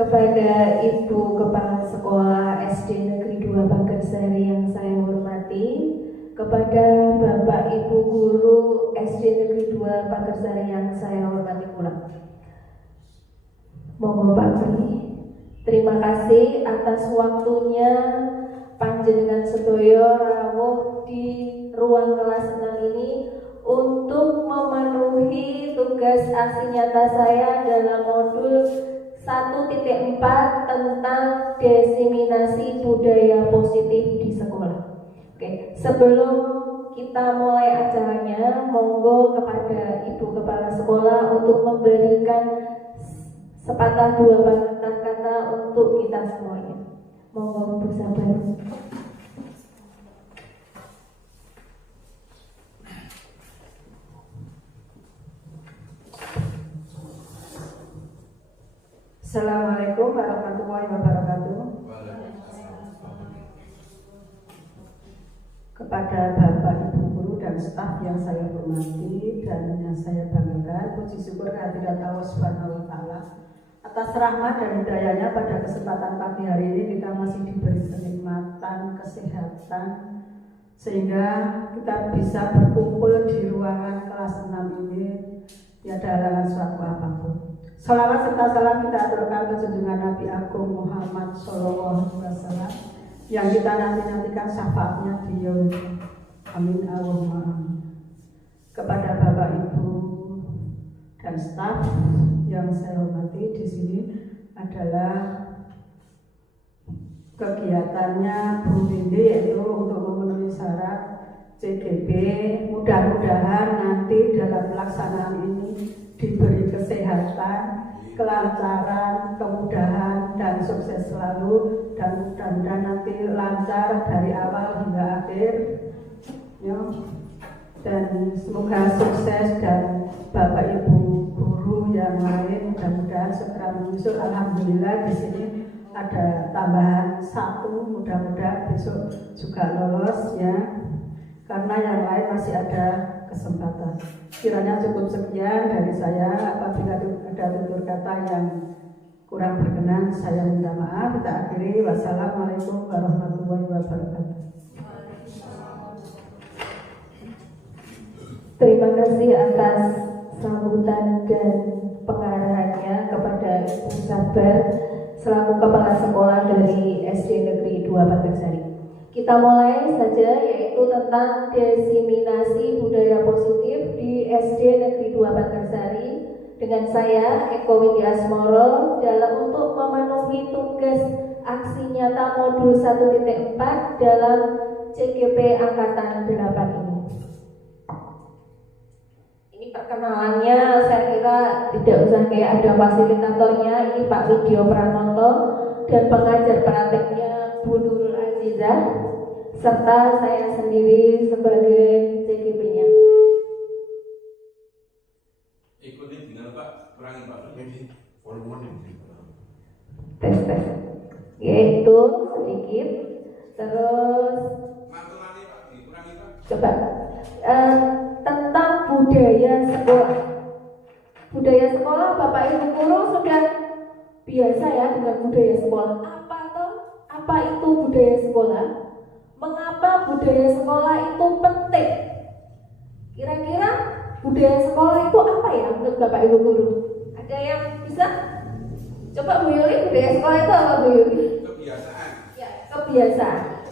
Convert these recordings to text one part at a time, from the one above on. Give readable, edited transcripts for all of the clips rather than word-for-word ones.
Kepada Ibu Kepala Sekolah SD Negeri 2 Pagersari yang saya hormati, kepada Bapak Ibu Guru SD Negeri 2 Pagersari yang saya hormati pula. Monggo Pak Beni. Terima kasih atas waktunya panjenengan sedaya rawuh di ruang kelas 6 ini untuk memenuhi tugas aksi nyata saya dalam modul 1.4 tentang diseminasi budaya positif di sekolah. Oke, sebelum kita mulai acaranya, monggo kepada Ibu Kepala Sekolah untuk memberikan sepatah dua patah kata untuk kita semuanya. Monggo Bu Sabar. Assalamualaikum warahmatullahi wabarakatuh. Kepada Bapak Ibu Guru dan staf yang saya hormati dan yang saya banggakan, puji syukur kehadirat Allah Subhanahu wa Ta'ala atas rahmat dan hidayahnya. Pada kesempatan pagi hari ini kita masih diberi kenikmatan, kesehatan, sehingga kita bisa berkumpul di ruangan kelas 6 ini tiada halangan suatu apapun. Salawat serta salam kita aturkan ke junjungan Nabi Agung Muhammad Sallallahu Alaihi Wasallam yang kita nantikan syafaatnya di yaumul kiamah. Amin Allahumma amin. Kepada Bapak Ibu dan staf yang saya hormati, di sini adalah kegiatannya Bu Windy, yaitu untuk memenuhi syarat CGP. Mudah-mudahan nanti dalam pelaksanaan ini diberi kesehatan, kelancaran, kemudahan, dan sukses selalu, dan mudah-mudahan nanti lancar dari awal hingga akhir ya. Dan semoga sukses, dan Bapak Ibu Guru yang lain mudah-mudahan segera menyusul. Alhamdulillah di sini ada tambahan 1, mudah-mudahan besok juga lolos ya, karena yang lain masih ada kesempatan. Kiranya cukup sekian dari saya. Apabila ada tutur kata yang kurang berkenan, saya minta maaf. Kita akhiri. Wassalamualaikum warahmatullahi wabarakatuh. Terima kasih atas sambutan dan pengarahannya kepada Ibu Sabar selaku Kepala Sekolah dari SD Negeri 2 Pagersari. Kita mulai saja, yaitu tentang diseminasi budaya positif di SD Negeri 2 Pagersari dengan saya Eko Widya Asmoro dalam untuk memenuhi tugas aksi nyata modul 1.4 dalam CGP Angkatan 8 ini. Ini perkenalannya saya kira tidak usah kayak ada fasilitatornya, ini Pak Widyo Pranoto dan pengajar prakteknya Bu Nurul Azizah, serta saya sendiri sebagai CGP-nya. Ikutin dengan Pak, kurangin Pak. Tes. Yaitu sedikit. Terus Mati Pak, dikurangi Pak. coba tentang budaya sekolah. Budaya sekolah Bapak Ibu Guru sudah biasa ya dengan budaya sekolah. Apa itu budaya sekolah? Mengapa budaya sekolah itu penting? Kira-kira budaya sekolah itu apa ya menurut Bapak Ibu Guru? Ada yang bisa? Coba Bu Yuli, budaya sekolah itu apa Bu Yuli? Kebiasaan. Ya,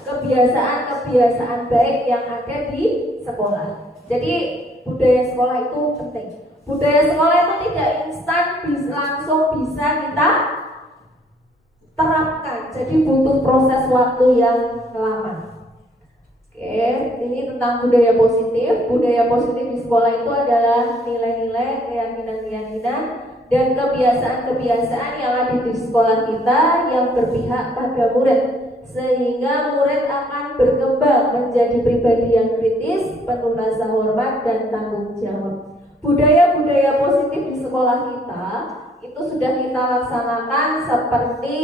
kebiasaan baik yang ada di sekolah. Jadi budaya sekolah itu penting. Budaya sekolah itu tidak instan langsung bisa kita terapkan. Jadi butuh proses waktu yang lama. Oke, ini tentang budaya positif. Budaya positif di sekolah itu adalah nilai-nilai, keyakinan-keyakinan, dan kebiasaan-kebiasaan yang ada di sekolah kita yang berpihak pada murid, sehingga murid akan berkembang menjadi pribadi yang kritis, penuh rasa hormat dan tanggung jawab. Budaya-budaya positif di sekolah kita itu sudah kita laksanakan seperti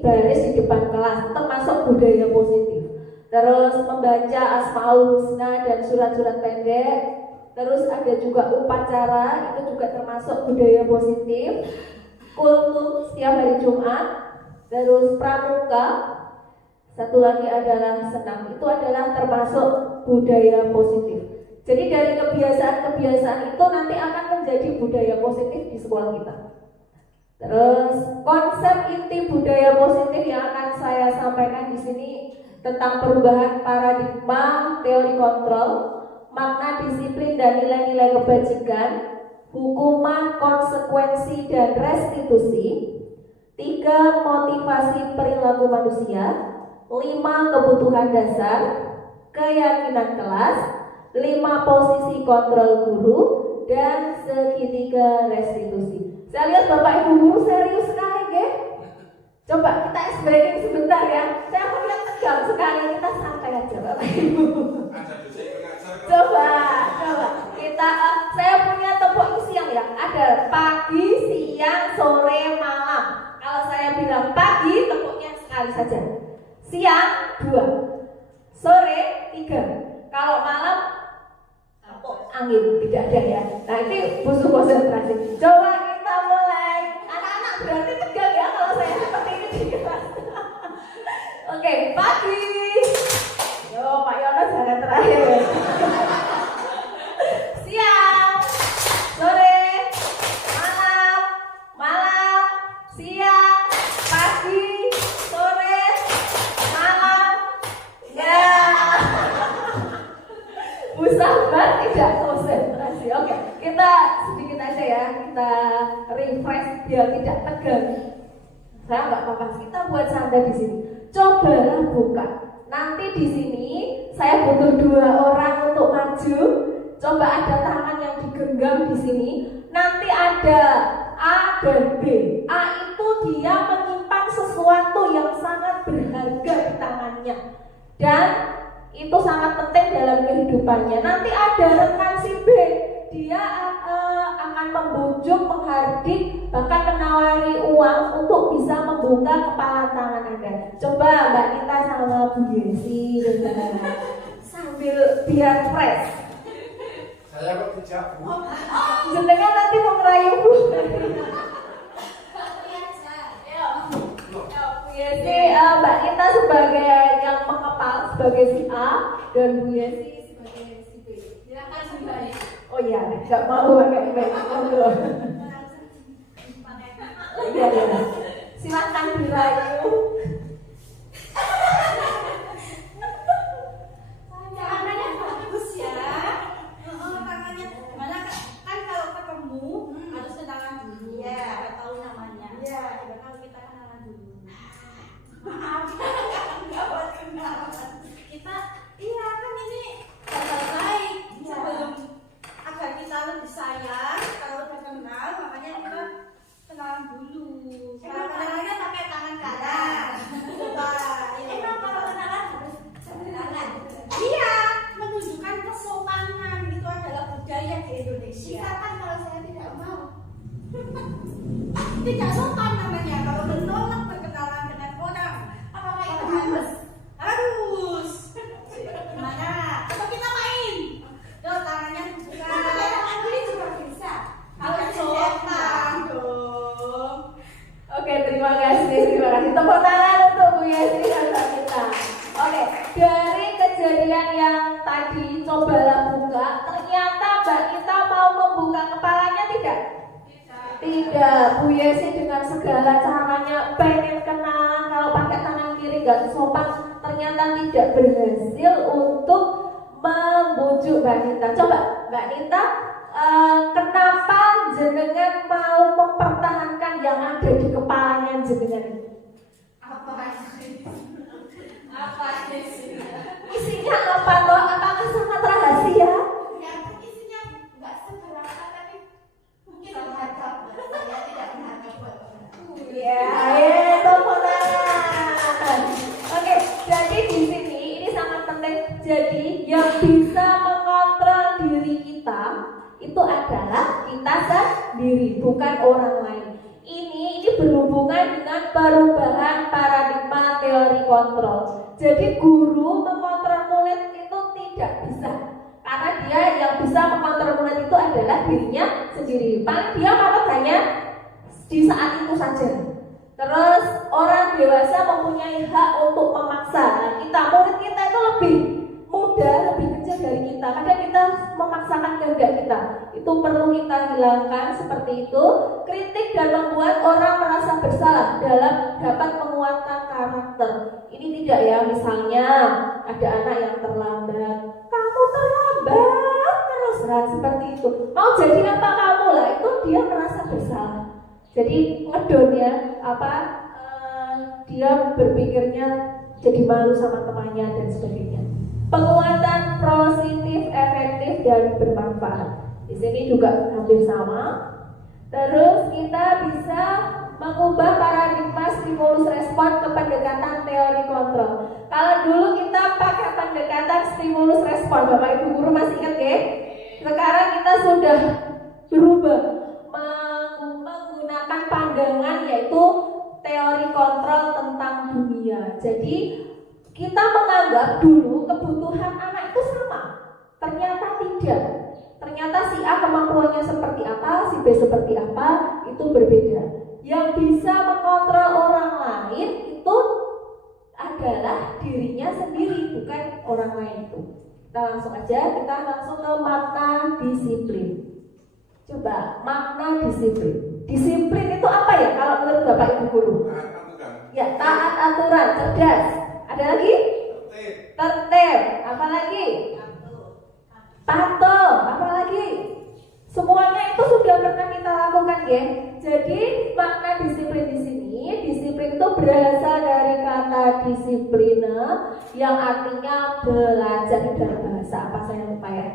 baris di depan kelas, termasuk budaya positif. Terus membaca Asmaul Husna dan surat-surat pendek. Terus ada juga upacara, itu juga termasuk budaya positif. kultum setiap hari Jumat, terus pramuka, satu lagi adalah senam. Itu adalah termasuk budaya positif. Jadi dari kebiasaan-kebiasaan itu nanti akan menjadi budaya positif di sekolah kita. Terus konsep inti budaya positif yang akan saya sampaikan di sini tentang perubahan paradigma teori kontrol, makna disiplin dan nilai-nilai kebajikan, hukuman, konsekuensi dan restitusi, 3 motivasi perilaku manusia, 5 kebutuhan dasar, keyakinan kelas, 5 posisi kontrol guru, dan segitiga restitusi. Saya lihat Bapak Ibu guru serius sekali, ya? Coba kita breaking sebentar ya. Saya melihat tegang sekali, kita santai aja Bapak Ibu. Coba kita saya punya tepuk siang ya. Ada pagi, siang, sore, malam. Kalau saya bilang pagi, tepuknya sekali saja. Siang 2, sore 3. Kalau malam tepuk angin, tidak ada ya. Nah ini butuh konsentrasi. Coba kita mulai. Anak-anak berarti tegang ya kalau saya seperti ini di kelas. Oke, pagi. Yo, Pak Yono jangan terakhir. Siang, sore, malam, siang, pagi, sore, malam. Ya. Sahabat tidak konsentrasi. Oke, kita sedikit aja ya, kita refresh biar tidak tegang. Saya nggak apa-apa, kita buat santai di sini. Cobalah buka. Nanti di sini saya butuh 2 orang untuk maju. Coba ada tangan yang digenggam di sini. Nanti ada A dan B. A itu dia menyimpan sesuatu yang sangat berharga di tangannya. Dan itu sangat penting dalam kehidupannya. Nanti ada rekan si B, dia akan membujuk, menghardik, bahkan menawari uang untuk bisa membuka kepala tangan Anda. Coba Mbak Nita sama Bu Yesi sambil biar fresh. Saya kok tidak Bu. Jenengan nanti mau ngerayu Bu. Yesi, Mbak Nita sebagai yang mengepal sebagai si A dan Bu Yesi sebagai si B. Silakan kembali. Oh iya, nggak mau pakai B. Iya. Silakan dirayu. Tangannya bagus ya. Tangannya gimana kan kalau ketemu harus ke tangan dulu. Iya, tahu namanya. Iya, kalau kita kenalan dulu. Maaf, nggak buat kenalan. Kita, iya kan ini hal baik sebelum agar kita lebih sayang kalau udah kenal, makanya kita kenalan dulu. Kenalannya pakai tangan kanan. Coba. Emang kalau kenalan harus tangan. Iya, menunjukkan kesopanan itu adalah budaya di Indonesia. Silakan kalau saya tidak mau. Tidak sopan namanya kalau menolak berkenalan dengan orang. Apakah itu harus? Harus. Gimana? Coba kita main. Tuh tangannya dibuka. Tangan ini juga bisa. Harus sopan dong. Oke, terima kasih. Tepuk tangan untuk Bu Yesi dan Mbak Nita. Oke, dari kejadian yang tadi cobalah buka, ternyata Mbak Nita mau membuka kepalanya tidak? Tidak. Bu Yesi dengan segala caranya pengen kenalan, kalau pakai tangan kiri gak sopan, ternyata tidak berhasil untuk membujuk Mbak Nita. Coba Mbak Nita, kenapa jenengan mau mempertahankan yang ada di kepalanya jenengan ini? Apa sih? Isinya apa toh? Apakah sangat rahasia? Ya, isinya nggak seberapa tapi mungkin berharga. Saya tidak berharga buat orang. Ya, tepuk tangan. Oke, jadi di sini ini sangat penting. Jadi yang bisa mengontrol diri kita itu adalah kita sendiri, bukan orang lain. Ini berhubungan dengan perubahan paradigma teori kontrol. Jadi guru mengontrol murid itu tidak bisa, karena dia yang bisa mengontrol murid itu adalah dirinya sendiri. Paling dia malah hanya di saat itu saja. Terus orang dewasa mempunyai hak untuk memaksa. Nah, murid kita itu lebih muda, lebih kecil dari kita. Kadang kita memaksakan kehendak kita. Itu perlu kita hilangkan seperti itu. Kritik dan membuat orang merasa bersalah dalam dapat menguatkan karakter. Ini tidak ya, misalnya ada anak yang terlambat. Kamu terlambat terus, seperti itu. Mau jadi apa kamu lah, itu dia merasa bersalah. Jadi ngedon ya, dia berpikirnya jadi malu sama temannya dan sebagainya. Penguatan positif, efektif dan bermanfaat. Di sini juga hampir sama. Terus kita bisa mengubah paradigma stimulus respon ke pendekatan teori kontrol. Kalau dulu kita pakai pendekatan stimulus respon, Bapak Ibu guru masih ingat ya? Sekarang kita sudah berubah menggunakan pandangan yaitu teori kontrol tentang dunia. Jadi kita menganggap dulu kebutuhan anak itu sama, ternyata tidak. Ternyata si A kemampuannya seperti apa, si B seperti apa, itu berbeda. Yang bisa mengontrol orang lain itu adalah dirinya sendiri, bukan orang lain itu. Kita langsung aja, kita langsung ke makna disiplin. Coba, makna disiplin. Disiplin itu apa ya kalau menurut Bapak Ibu guru? Ya, taat aturan, cerdas. Ada lagi? Tertib. Apa lagi? Patuh. Apa lagi? Semuanya itu sudah pernah kita lakukan ya. Jadi makna disiplin di sini, disiplin itu berasal dari kata disiplina yang artinya belajar. Dari bahasa apa saya lupa ya.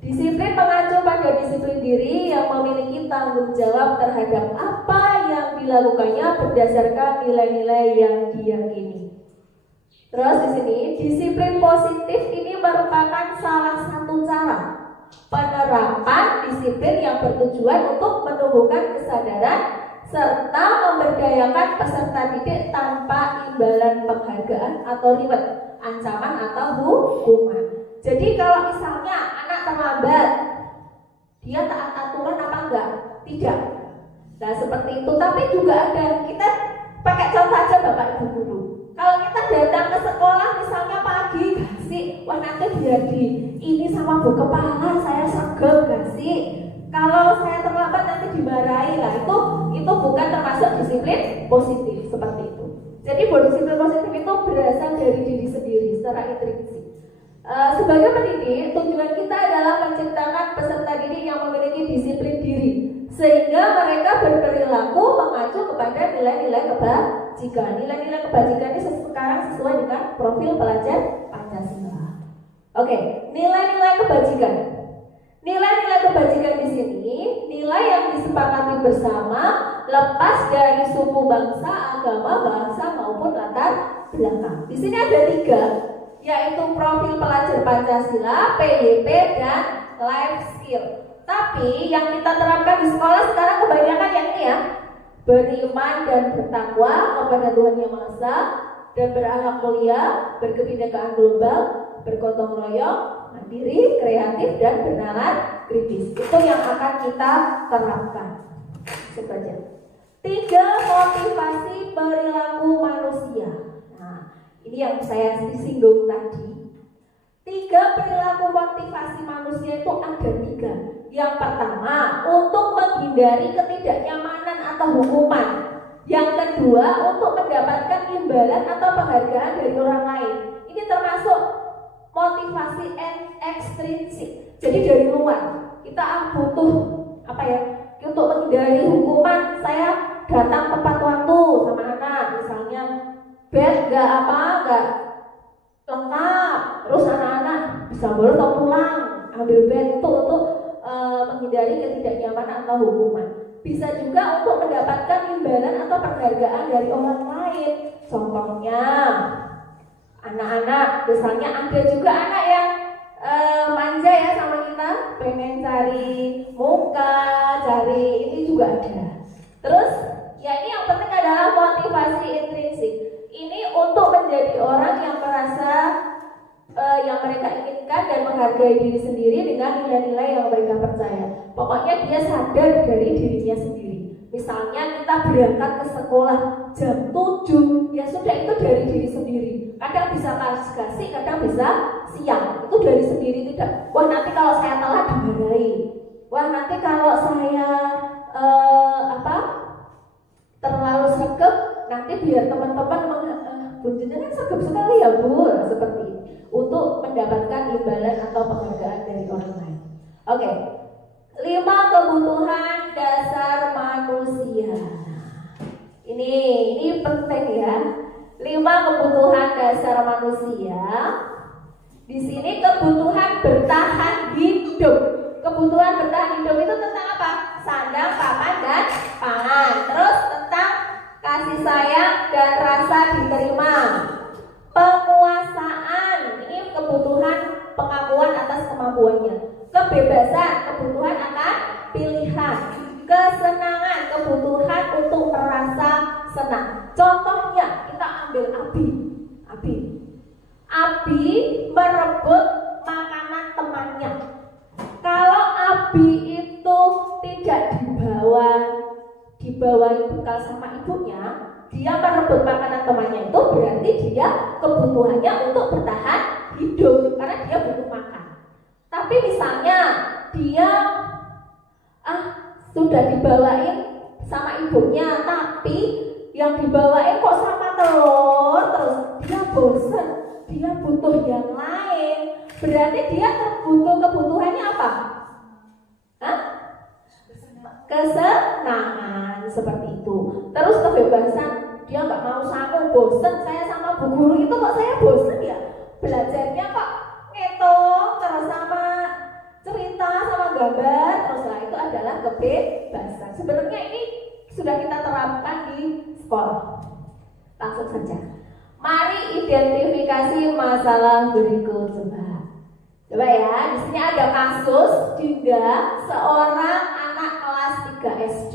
Disiplin mengacu pada disiplin diri yang memiliki tanggung jawab terhadap apa yang dilakukannya berdasarkan nilai-nilai yang diyakini. Terus di sini disiplin positif ini merupakan salah satu cara penerapan disiplin yang bertujuan untuk menumbuhkan kesadaran serta memberdayakan peserta didik tanpa imbalan penghargaan atau reward, ancaman atau hukuman. Jadi kalau misalnya anak terlambat, dia taat aturan apa enggak? Tidak. Nah seperti itu. Tapi juga ada, kita pakai contoh aja Bapak Ibu guru. Kalau kita datang ke sekolah misalnya pagi, gak sih? Wah nanti biar ini sama bu kepala saya sergap gak sih? Kalau saya terlambat nanti dimarahi lah. Itu bukan termasuk disiplin positif seperti itu. Jadi disiplin positif itu berasal dari diri sendiri secara intrinsik. Sebagai pendidik, tujuan kita adalah menciptakan peserta didik yang memiliki disiplin diri, sehingga mereka berperilaku mengacu kepada nilai-nilai kebajikan. Nilai-nilai kebajikan ini sekarang sesuai dengan profil pelajar Pancasila. Oke, nilai-nilai kebajikan. Nilai-nilai kebajikan di sini nilai yang disepakati bersama, lepas dari suku, bangsa, agama, bahasa maupun latar belakang. Di sini ada 3. Yaitu profil pelajar Pancasila, PYP, dan life skill. Tapi yang kita terapkan di sekolah sekarang kebanyakan yang ini ya, beriman dan bertakwa kepada Tuhan Yang Maha Esa, dan berakhlak mulia, berkebinekaan global, bergotong royong, mandiri, kreatif, dan bernalar kritis. Itu yang akan kita terapkan. Sebaca 3 motivasi perilaku manusia. Ini yang saya singgung tadi. 3 perilaku motivasi manusia itu ada 3. Yang pertama, untuk menghindari ketidaknyamanan atau hukuman. Yang kedua, untuk mendapatkan imbalan atau penghargaan dari orang lain. Ini termasuk motivasi ekstrinsik. Jadi dari luar. Kita butuh untuk menghindari hukuman. Saya datang tepat waktu sama anak, misalnya bed gak lengkap, terus anak-anak bisa bolos atau pulang, ambil bed itu untuk menghindari ketidaknyamanan atau hukuman. Bisa juga untuk mendapatkan imbalan atau penghargaan dari orang lain. Contohnya anak-anak, misalnya ada juga anak yang manja ya sama kita, pengen cari muka, cari ini juga ada. Terus ya ini yang penting adalah motivasi intrinsik. Ini untuk menjadi orang yang merasa yang mereka inginkan dan menghargai diri sendiri dengan nilai-nilai yang mereka percaya. Pokoknya dia sadar dari dirinya sendiri. Misalnya kita berangkat ke sekolah jam 7, ya sudah itu dari diri sendiri. Kadang bisa kasih, kadang bisa siang. Itu dari sendiri, tidak. Wah nanti kalau saya telat dimarahi. Wah nanti kalau saya terlalu sregep, nanti biar teman-teman bunyinya kan sregep sekali ya Bu, seperti ini. Untuk mendapatkan imbalan atau penghargaan dari orang lain. Oke. 5 kebutuhan dasar manusia. Ini penting ya. 5 kebutuhan dasar manusia. Di sini kebutuhan bertahan hidup. Kebutuhan bertahan hidup itu tentang apa? Sandang, papan, dan pangan. Terus tentang kasih sayang dan rasa diterima. Penguasaan, ini kebutuhan pengakuan atas kemampuannya. Kebebasan, kebutuhan akan pilihan. Kesenangan, kebutuhan untuk merasa senang. Contohnya kita ambil Abi merebut makanan temannya. Kalau Abi itu tidak dibawa bekal sama ibunya, dia merebut makanan temannya, itu berarti dia kebutuhannya untuk bertahan hidup karena dia butuh makan. Tapi misalnya dia sudah dibawain sama ibunya, tapi yang dibawain kok sama telur terus, dia bosan, dia butuh yang lain. Berarti dia butuh kebutuhannya apa? Kesenangan, seperti itu. Terus kebebasan, dia nggak mau samu, bosan saya sama bu guru itu kok saya bosan ya, belajarnya kok ngitung terus sama cerita sama gambar terus lah, itu adalah kebebasan. Sebenarnya ini sudah kita terapkan di sekolah. Langsung saja. Mari identifikasi masalah berikut coba ya. Di sini ada kasus Dinda, seorang anak kelas 3 SD.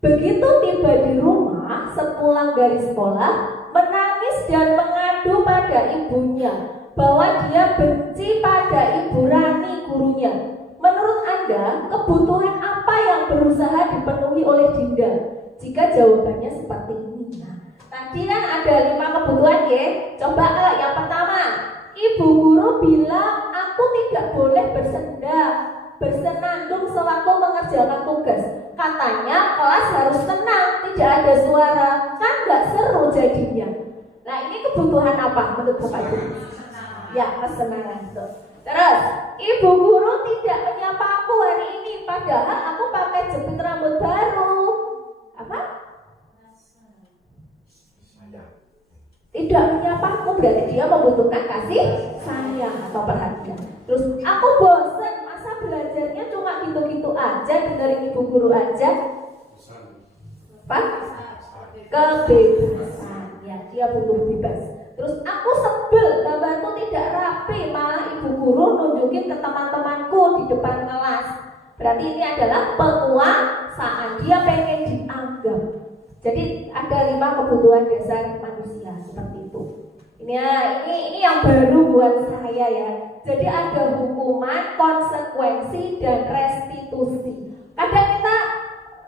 Begitu tiba di rumah, sepulang dari sekolah, menangis dan mengadu pada ibunya bahwa dia benci pada Ibu Rani, gurunya. Menurut Anda, kebutuhan apa yang berusaha dipenuhi oleh Dinda? Jika jawabannya seperti ini. Tadi kan ada 5 kebutuhan ya. Coba yang pertama, Ibu guru bilang aku tidak boleh bersenandung sewaktu mengerjakan tugas. Katanya kelas harus tenang, tidak ada suara, kan nggak seru jadinya. Nah ini kebutuhan apa menurut Bapak Ibu? Ya, kesenangan tuh. Terus, Ibu guru tidak menyapa aku hari ini, padahal aku pakai jepit rambut baru. Apa? Tidak menyapa aku, berarti dia membutuhkan kasih sayang atau perhatian. Terus, aku bosan, masa belajarnya cuma gitu-gitu aja, dengerin ibu guru aja. Apa? Kebebasan, ya, dia butuh bebas. Terus aku sebel, gambarku tidak rapi, malah ibu guru nunjukin ke teman-temanku di depan kelas. Berarti ini adalah penguasaan, dia pengen dianggap. Jadi ada 5 kebutuhan dasar manusia seperti itu. Ini yang baru buat saya ya. Jadi ada hukuman, konsekuensi, dan restitusi. Kadang kita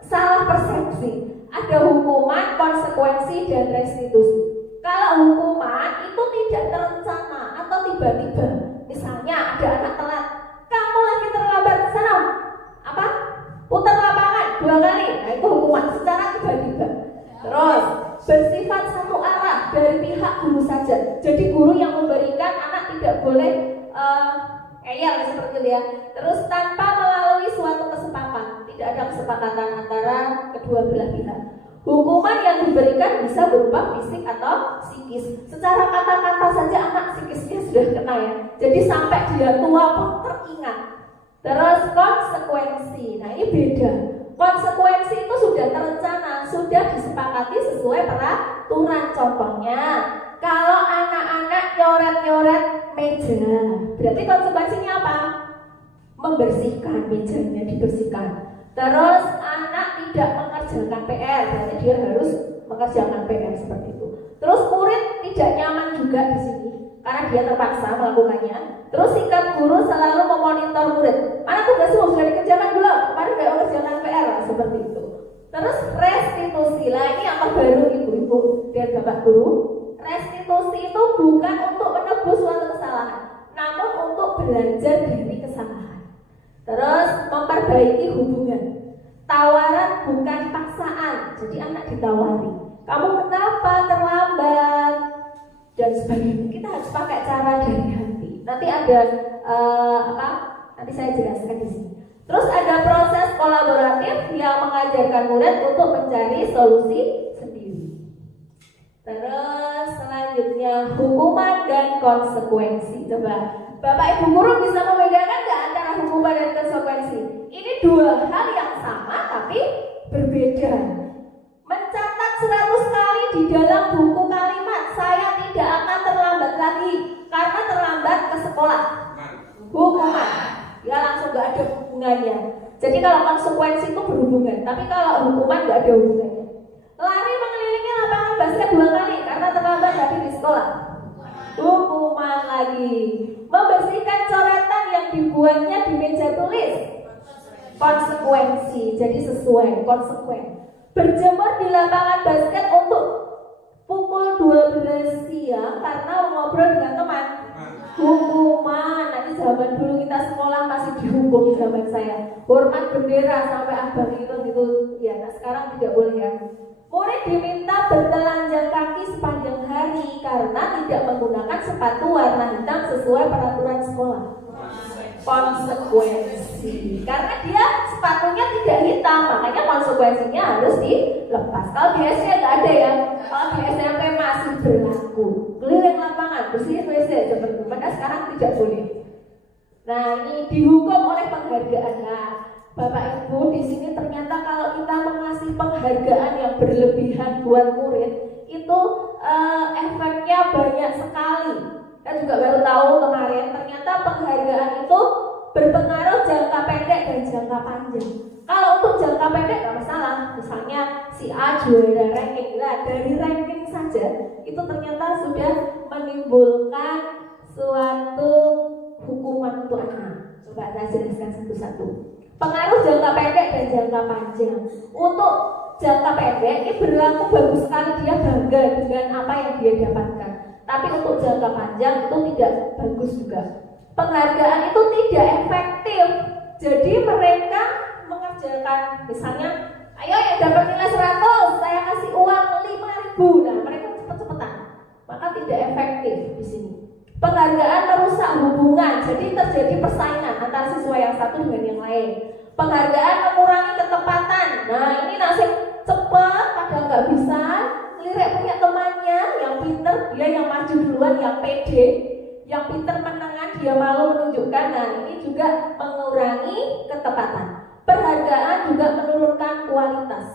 salah persepsi. Ada hukuman, konsekuensi, dan restitusi. Kalau hukuman itu tidak terencana atau tiba-tiba. Misalnya ada anak telat, kamu lagi terlambat, sana apa? Putar lapangan 2 kali. Nah itu hukuman secara tiba-tiba. Terus bersifat satu arah dari pihak guru saja. Jadi guru yang memberikan, anak tidak boleh seperti itu ya. Terus tanpa melalui suatu kesepakatan, tidak ada kesepakatan antara kedua belah pihak. Hukuman yang diberikan bisa berupa fisik atau psikis. Secara kata-kata saja anak psikisnya sudah kena ya. Jadi sampai dia tua pun teringat. Terus konsekuensi. Nah ini beda. Konsekuensi itu sudah terencana, sudah disepakati sesuai peraturan. Contohnya, kalau anak-anak nyoret-nyoret meja, berarti konsekuensinya apa? Membersihkan mejanya, dibersihkan. Terus anak tidak mengerjakan PR, berarti dia harus mengerjakan PR seperti itu. Terus murid tidak nyaman juga di sini karena dia terpaksa melakukannya. Terus sikap guru selalu memonitor murid. Mana tugasmu sudah dikerjakan belum? Kemarin nggak mengerjakan PR lah, seperti itu. Terus restitusi, lah ini yang terbaru ibu-ibu dan bapak guru. Restitusi itu bukan untuk menebus suatu kesalahan, namun untuk belajar dari kesalahan. Terus memperbaiki hubungan. Tawaran bukan paksaan, jadi anak ditawari. Kamu kenapa terlambat? Dan sebagainya. Kita harus pakai cara dari hati. Nanti ada Nanti saya jelaskan di sini. Terus ada proses kolaboratif yang mengajarkan murid untuk mencari solusi sendiri. Terus selanjutnya hukuman dan konsekuensi. Coba Bapak Ibu guru bisa membedakan nggak antara hukuman dan konsekuensi? Ini dua hal yang sama tapi berbeda. Mencatat 100 kali di dalam buku kalimat saya tidak akan terlambat lagi karena terlambat ke sekolah. Hukuman. Ya langsung nggak ada hubungannya. Jadi kalau konsekuensi itu berhubungan, tapi kalau hukuman nggak ada hubungannya. Lari mengelilingi lapangan basket 2 kali karena terlambat tadi di sekolah. Hukuman lagi. Membersihkan coretan yang dibuatnya di meja tulis. Konsekuensi. Jadi sesuai konsekuen. Berjemur di lapangan basket untuk pukul 12 siang karena ngobrol dengan teman. Hukuman. Nanti zaman dulu kita sekolah masih dihukum zaman saya. Hormat bendera sampai abang itu ya. Nah sekarang tidak boleh ya. Murid diminta bertelanjang kaki sepanjang hari karena tidak menggunakan sepatu warna hitam sesuai peraturan sekolah. Konsekuensi. Karena dia sepatunya tidak hitam, makanya konsekuensinya harus dilepas. Kalau di SD nggak ada ya. Kalau di SMP masih berlaku. Keliling lapangan, bersihin WC seperti itu. Padahal sekarang tidak boleh. Nah ini dihukum oleh penghargaan. Nah, Bapak Ibu di sini ternyata kalau kita mengasih penghargaan yang berlebihan buat murid itu efeknya banyak sekali. Kita juga baru tahu kemarin ternyata penghargaan itu berpengaruh jangka pendek dan jangka panjang. Kalau untuk jangka pendek nggak masalah, misalnya si A juara ranking, lah dari ranking saja itu ternyata sudah menimbulkan suatu hukuman untuk anak. Coba saya jelaskan satu-satu. Pengaruh jangka pendek dan jangka panjang. Untuk jangka pendek ini berlaku bagus sekali, dia bangga dengan apa yang dia dapatkan. Tapi untuk jangka panjang itu tidak bagus juga. Penghargaan itu tidak efektif. Jadi mereka mengerjakan misalnya, ayo yang dapat nilai 100 saya kasih uang 5.000. Nah mereka cepet-cepetan, maka tidak efektif di sini. Penghargaan merusak hubungan, jadi terjadi persaingan antara siswa yang satu dengan yang lain. Penghargaan mengurangi ketepatan. Nah ini nasib cepat, padahal nggak bisa. Lirik punya temannya yang pinter, dia yang maju duluan, yang pede, yang pinter menengah, dia malu menunjukkan. Nah ini juga mengurangi ketepatan. Penghargaan juga menurunkan kualitas.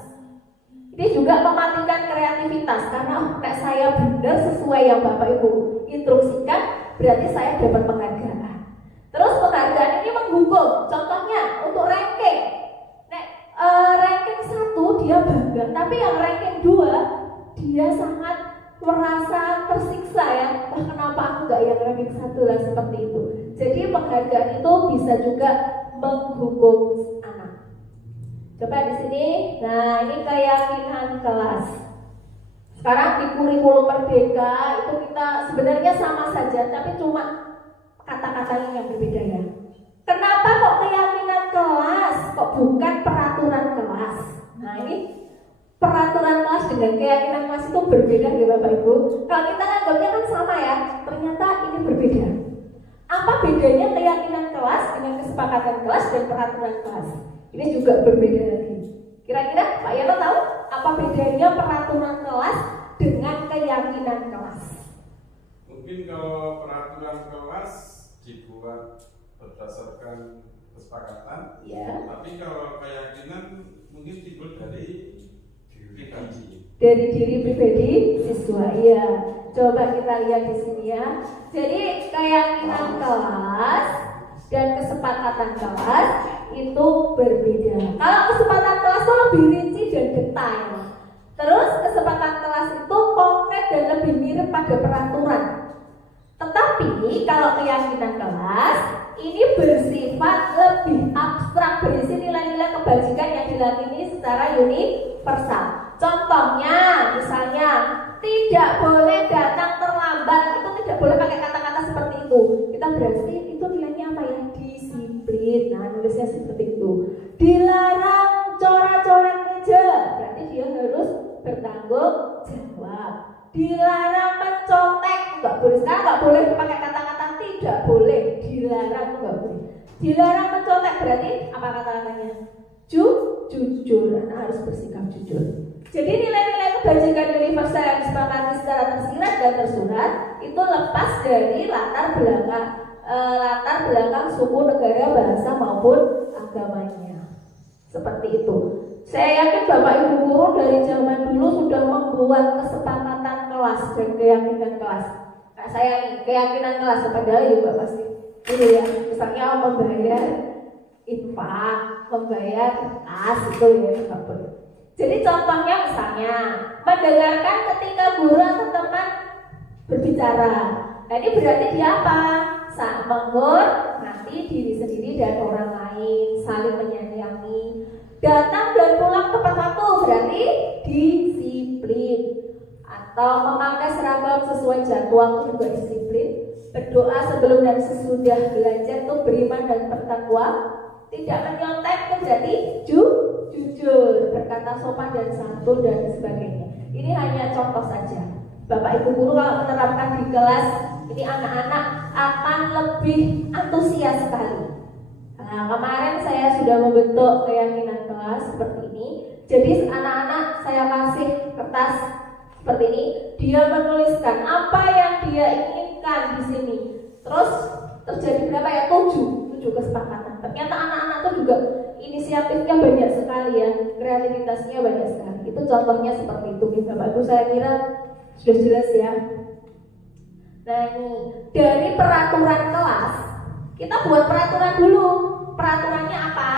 Ini juga mematikan kreativitas karena nek saya benar sesuai yang Bapak Ibu instruksikan, berarti saya dapat penghargaan. Terus penghargaan ini menghukum. Contohnya untuk ranking. Nek ranking 1 dia bangga, tapi yang ranking 2 dia sangat merasa tersiksa ya. Wah kenapa aku gak yang ranking 1 lah seperti itu. Jadi penghargaan itu bisa juga menghukum anak. Coba di sini. Nah ini keyakinan kelas. Sekarang di kurikulum Merdeka itu kita sebenarnya sama saja, tapi cuma kata-katanya yang berbeda ya. Kenapa kok keyakinan kelas, kok bukan peraturan kelas? Nah ini peraturan kelas dengan keyakinan kelas itu berbeda ya Bapak Ibu. Kalau kita anggapnya kan sama ya, ternyata ini berbeda. Apa bedanya keyakinan kelas dengan kesepakatan kelas dan peraturan kelas? Ini juga berbeda lagi. Kira-kira Pak Yono tahu apa bedanya peraturan kelas dengan keyakinan kelas? Mungkin kalau peraturan kelas dibuat berdasarkan kesepakatan, Ya. tapi kalau keyakinan mungkin timbul dari diri pribadi. Dari diri pribadi siswa, ya. Coba kita lihat di sini ya. Jadi keyakinan kelas dan kesepakatan kelas itu berbeda. Kalau kesepakatan kelas itu lebih rinci dan detail. Terus kesepakatan kelas itu konkret dan lebih mirip pada peraturan. Tetapi kalau keyakinan kelas ini bersifat lebih abstrak, berisi nilai-nilai kebajikan yang diyakini secara universal. Contohnya, misalnya tidak boleh datang terlambat, itu tidak boleh pakai kata-kata seperti itu. Kita berarti itu nilainya apa ya? Disiplin. Nah, nulisnya seperti itu. Dilarang coret-coret meja, berarti dia harus bertanggung jawab. Dilarang mencontek, nggak boleh. Sekarang nggak boleh pakai kata-kata tidak boleh, dilarang, nggak boleh. Dilarang mencontek berarti apa kata-katanya? Jujur, anak harus bersikap jujur. Jadi nilai-nilai kebajikan universal yang disepakati secara tersirat dan tersurat itu lepas dari latar belakang suku, negara, bahasa maupun agamanya. Seperti itu. Saya yakin Bapak Ibu guru dari zaman dulu sudah membuat kesepakatan kelas dan keyakinan kelas. Nah, saya ini keyakinan kelas padahal juga pasti ini ya, misalnya membayar infak, membayar kas itu ya nggak boleh. Jadi contohnya misalnya mendengarkan ketika guru atau teman berbicara. Nah, ini berarti dia apa? Saat menghormati diri sendiri dan orang lain, saling menyayangi. Datang dan pulang tepat waktu berarti disiplin. Atau memakai seragam sesuai jadwal itu juga disiplin. Berdoa sebelum dan sesudah belajar itu beriman dan bertakwa. Tidak menyontek itu berarti jujur, berkata sopan dan santun dan sebagainya. Ini hanya contoh saja. Bapak Ibu guru kalau menerapkan di kelas, ini anak-anak akan lebih antusias sekali. Nah, kemarin saya sudah membentuk keyakinan kelas seperti ini. Jadi anak-anak saya kasih kertas seperti ini, dia menuliskan apa yang dia inginkan di sini. Terus terjadi berapa ya? 7 kesepakatan. Ternyata anak-anak itu juga inisiatifnya banyak sekali ya, kreativitasnya banyak sekali. Itu contohnya seperti itu. Bapak Ibu saya kira sudah jelas ya. Nah ini dari peraturan kelas kita buat peraturan dulu. Peraturannya apa?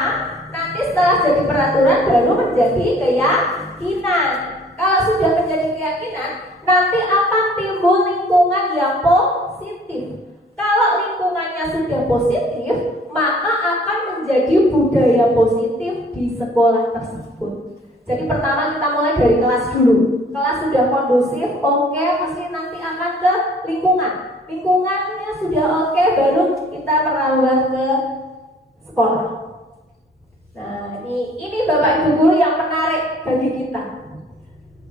Nanti setelah jadi peraturan baru menjadi keyakinan. Kalau sudah menjadi keyakinan, nanti akan timbul lingkungan yang positif. Kalau lingkungannya sudah positif, maka akan menjadi budaya positif di sekolah tersebut. Jadi pertama kita mulai dari kelas dulu. Kelas sudah kondusif, oke, mesti nanti akan ke lingkungan. Lingkungannya sudah oke, baru kita merambah ke sekolah. Nah, ini Bapak Ibu guru yang menarik bagi kita.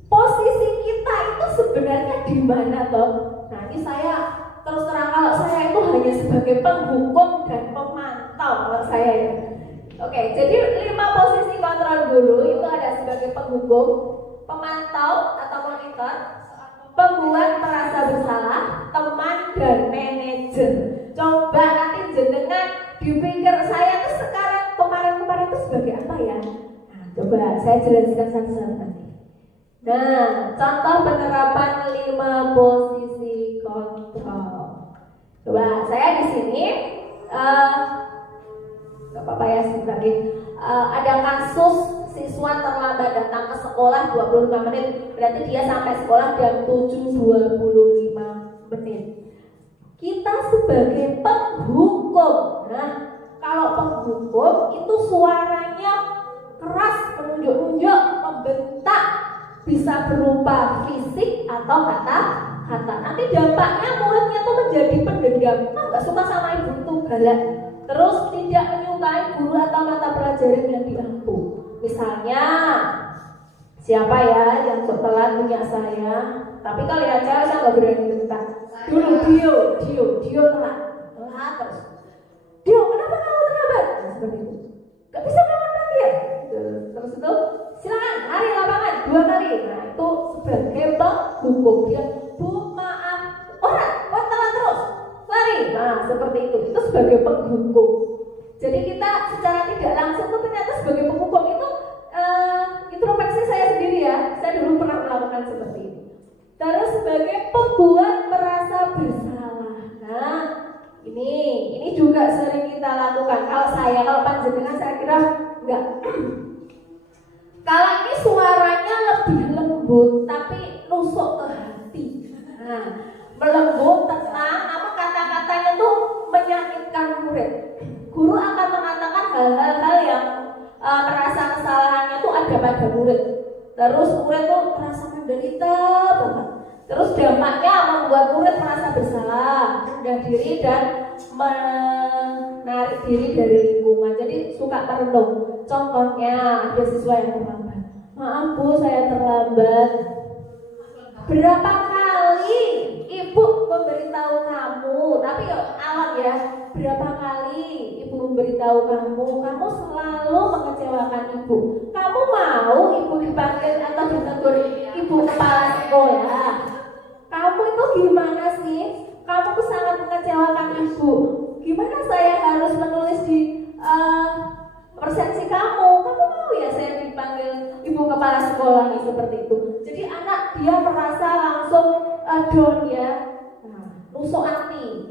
Posisi kita itu sebenarnya di mana toh? Nah, ini saya terus terang kalau saya itu hanya sebagai penghukum dan pemantau kalau saya ya. Oke, jadi 5 posisi kontrol guru itu ada sebagai penghukum, pemantau atau monitor, pembuat merasa bersalah, teman dan manajer. Coba nanti jenengan dipikir saya tuh sekarang kemarin itu sebagai apa ya? Nah, coba saya jelaskan satu-satu nanti. Nah, contoh penerapan 5 posisi kontrol. Coba saya di sini nggak apa-apa ya sebentar lagi. Ada kasus siswa terlambat datang ke sekolah 25 menit. Berarti dia sampai sekolah jam 7.25 menit. Kita sebagai penghukum, nah kalau penghukum itu suaranya keras, menunjuk-nunjuk, membentak, bisa berupa fisik atau kata-kata. Nanti dampaknya muridnya tuh menjadi pendendam, nggak suka sama ibu itu galak, terus tidak menyukai guru atau mata pelajaran yang diampu. Misalnya siapa ya yang telat punya saya, tapi kalau yang cewek saya nggak berani bentak. Dulu Dio telat terus. Dio, kenapa kamu terlambat? Nah, seperti itu. Gak bisa bangun pagi ya? Terus itu silakan lari lapangan 2 kali. Nah itu sebagai penghukum. Dia, Bu maaf, orang telat terus lari. Nah seperti itu sebagai penghukum. Jadi kita secara tidak langsung tuh ternyata sebagai penghukum itu introspeksi saya sendiri ya. Saya dulu pernah melakukan seperti itu. Terus sebagai pembuat merasa bersalah. Nah ini juga sering kita lakukan. Kalau panjenengan saya kira enggak. Kalau ini suaranya lebih lembut tapi nusuk ke hati. Nah, melembut, tenang, namun kata-katanya tuh menyakitkan murid. murid tuh merasa menderita banget. Terus dampaknya membuat murid merasa bersalah, rendah diri dan menarik diri dari lingkungan. Jadi suka merenung. Contohnya ada siswa yang terlambat. Maaf Bu, saya terlambat. Berapa kali ibu memberitahu kamu? Tapi alat ya. Berapa kali ibu memberitahu kamu selalu mengecewakan ibu. Kamu mau ibu dipanggil atau ditegur ibu kepala sekolah? Kamu itu gimana sih? Kamu tuh sangat mengecewakan ibu. Gimana saya harus menulis di presensi kamu? Kamu mau ya saya dipanggil ibu kepala sekolah seperti itu? Jadi anak dia merasa langsung down ya, nusuk hati.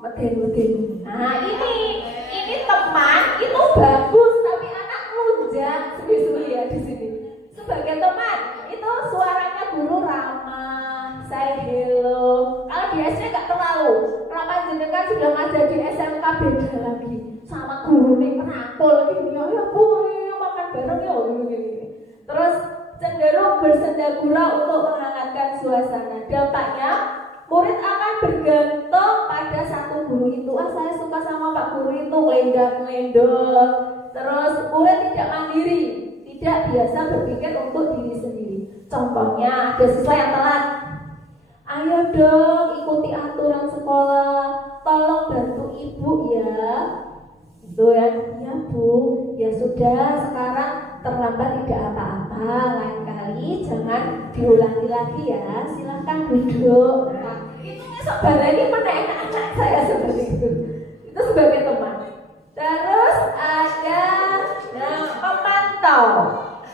Nah ini teman itu bagus, tapi anak lunjak suwi-suwi ya di sini. Sebagai teman itu suaranya guru ramah, say hello. Kalau di SD nggak terlalu. Kalau panjenengan sudah ngajar di SMK beda lagi. Sama guru nih merangkul gini, ya Bu, ya makan bareng ya gini. Terus cenderung bersenda gurau untuk menghangatkan suasana. Dampaknya murid akan bergantung pada satu guru itu. Saya suka sama Pak Guru itu, lendak-lendok. Terus murid tidak mandiri, tidak biasa berpikir untuk diri sendiri. Contohnya ada siswa yang telat. Ayo dong ikuti aturan sekolah, tolong bantu ibu ya. Itu ya, ya Bu, ya sudah sekarang terlambat tidak apa-apa, lain kali jangan diulangi lagi ya, silahkan duduk. Nah, itu besok balani menaik anak saya seperti itu sebagai teman. Terus ada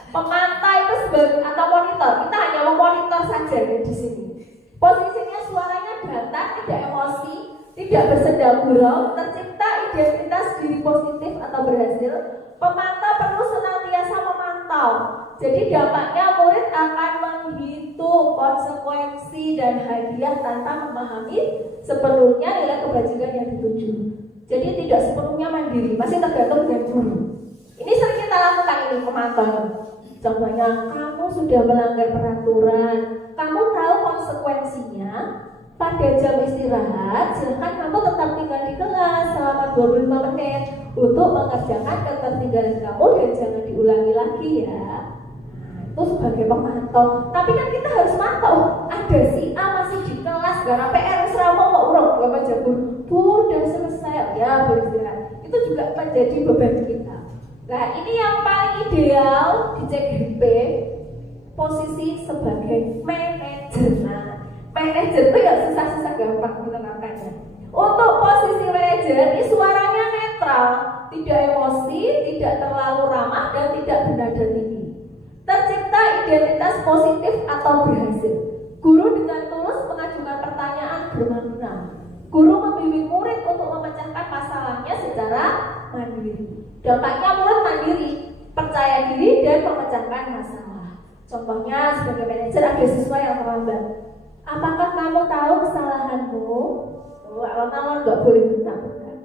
pemantau itu sebagai atau monitor. Kita hanya memonitor saja ya di sini. Posisinya suaranya datar, tidak emosi, tidak bersenda gurau, tercipta identitas diri positif atau berhasil. Pemantau perlu senantiasa memantau. Jadi dampaknya murid akan menghitung konsekuensi dan hadiah tanpa memahami sepenuhnya nilai kebajikan yang dituju. Jadi tidak sepenuhnya mandiri, masih tergantung dengan guru. Ini sering kita lakukan ini pemantauan. Contohnya, kamu sudah melanggar peraturan, kamu tahu konsekuensinya. Pada jam istirahat, silahkan kamu tetap tinggal di kelas selama 25 menit untuk mengerjakan ketertinggalan kamu dan jangan diulangi lagi ya. Itu sebagai pemantau. Tapi kan kita harus mantau. Ada si A masih di kelas, gara PR serama mau urung Bapak Jabur. Bu, udah selesai ya, boleh istirahat. Itu juga menjadi beban kita. Nah, ini yang paling ideal di CGP, posisi sebagai manajer. Manajer itu gak susah-susah, gampang menerapkannya. Untuk posisi manajer ini suaranya netral, tidak emosi, tidak terlalu ramah dan tidak bernada tinggi. Tercipta identitas positif atau berhasil. Guru dengan tulus mengajukan pertanyaan bermakna. Guru membimbing murid untuk memecahkan masalahnya secara mandiri. Dampaknya murid mandiri, percaya diri dan memecahkan masalah. Contohnya sebagai manajer ada siswa yang terlambat. Apakah kamu tahu kesalahanmu? Alon-alon nggak boleh benar-benar.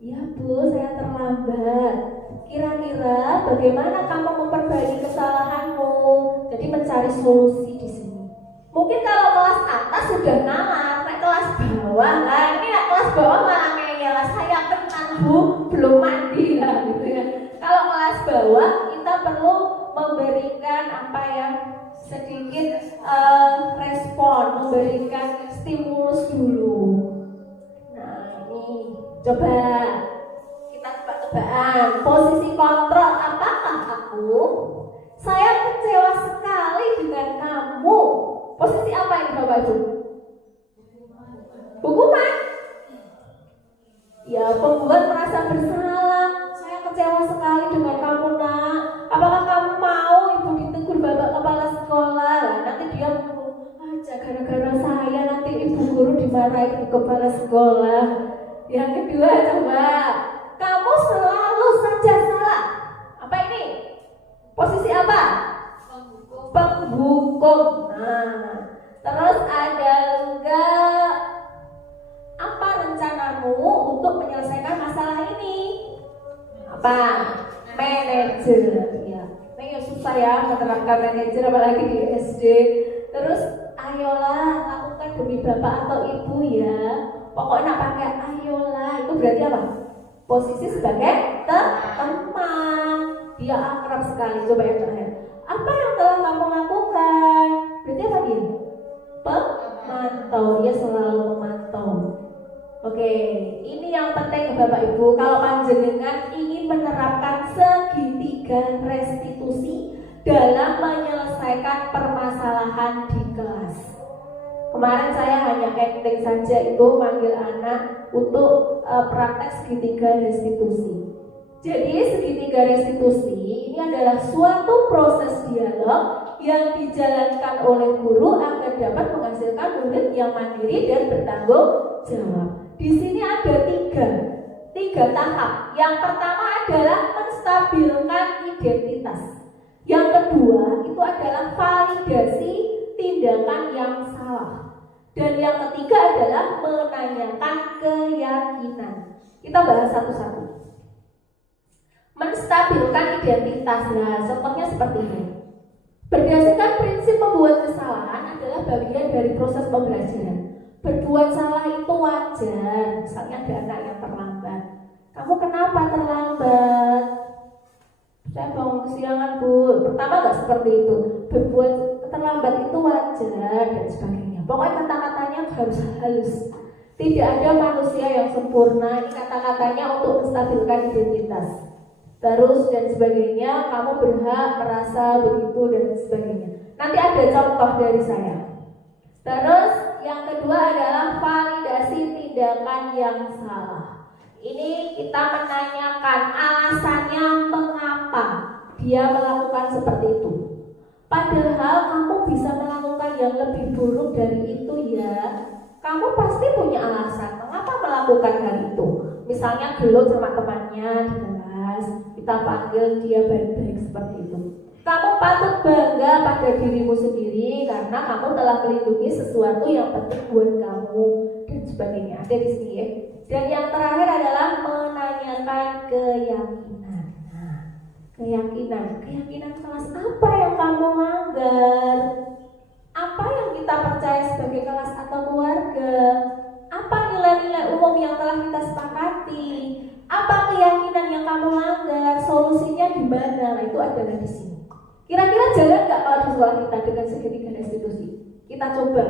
Iya Bu, saya terlambat. Kira-kira bagaimana kamu memperbaiki kesalahanmu? Jadi mencari solusi di sini. Mungkin kalau kelas atas sudah ngalah, naik kelas bawah lah. Ini kelas bawah malah ngeyel. Saya kenal Bu, belum mandi lah gitu ya. Kalau kelas bawah kita perlu memberikan apa ya? Sedikit respon, memberikan stimulus dulu. Nah ini coba kita tebak-tebakan posisi kontrol. Apakah aku? Saya kecewa sekali dengan kamu. Posisi apa ini Bapak Ibu? Hukuman? Ya, pembuat merasa bersalah. Saya kecewa sekali dengan kamu nak. Apakah kamu mau ibu ditegur bapak kepala sekolah? Nanti dia ngomong aja gara-gara saya nanti ibu guru dimarahin ibu kepala sekolah. Yang kedua coba, kamu selalu saja salah. Apa ini? Posisi apa? Penghukum. Nah, terus ada enggak? Apa rencanamu untuk menyelesaikan masalah ini? Apa? Manajer. Ya. Ini susah ya menerapkan SMK manajer apalagi di SD. Terus ayolah lakukan demi bapak atau ibu ya. Pokoknya nak pakai ayolah itu berarti apa? Posisi sebagai teman. Dia akrab sekali. Coba yang terakhir. Apa yang telah kamu lakukan? Berarti apa dia? Pemantau. Dia selalu memantau. Oke, ini yang penting Bapak Ibu. Kalau panjenengan ingin menerapkan segitiga restitusi dalam menyelesaikan permasalahan di kelas. Kemarin saya hanya acting saja itu manggil anak untuk praktek segitiga restitusi. Jadi segitiga restitusi ini adalah suatu proses dialog yang dijalankan oleh guru agar dapat menghasilkan murid yang mandiri dan bertanggung jawab. Di sini ada tiga tahap. Yang pertama adalah menstabilkan identitas. Yang kedua itu adalah validasi tindakan yang salah. Dan yang ketiga adalah menanyakan keyakinan. Kita bahas satu-satu. Menstabilkan identitas. Nah, contohnya seperti ini. Berdasarkan prinsip membuat kesalahan adalah bagian dari proses pembelajaran. Berbuat salah itu wajar. Misalnya ada anak yang terlambat. Kamu kenapa terlambat? Saya bangun kesiangan, Bu. Pertama nggak seperti itu. Berbuat terlambat itu wajar dan sebagainya. Pokoknya kata-katanya harus halus. Tidak ada manusia yang sempurna. Ini kata-katanya untuk menstabilkan identitas. Terus dan sebagainya. Kamu berhak merasa begitu dan sebagainya. Nanti ada contoh dari saya. Terus yang kedua adalah validasi tindakan yang salah. Ini kita menanyakan alasannya mengapa dia melakukan seperti itu. Padahal kamu bisa melakukan yang lebih buruk dari itu ya. Kamu pasti punya alasan mengapa melakukan hal itu. Misalnya gelut sama temannya di kelas, kita panggil dia baik-baik seperti itu. Kamu patut bangga pada dirimu sendiri karena kamu telah melindungi sesuatu yang penting buat kamu dan sebagainya. Ada di sini ya. Dan yang terakhir adalah menanyakan keyakinan. Nah, keyakinan kelas apa yang kamu langgar? Apa yang kita percaya sebagai kelas atau keluarga? Apa nilai-nilai umum yang telah kita sepakati? Apa keyakinan yang kamu langgar? Solusinya di mana? Nah, itu adalah di sini. Kira-kira jalan nggak kalau di sekolah kita dengan segitiga restitusi? Kita coba.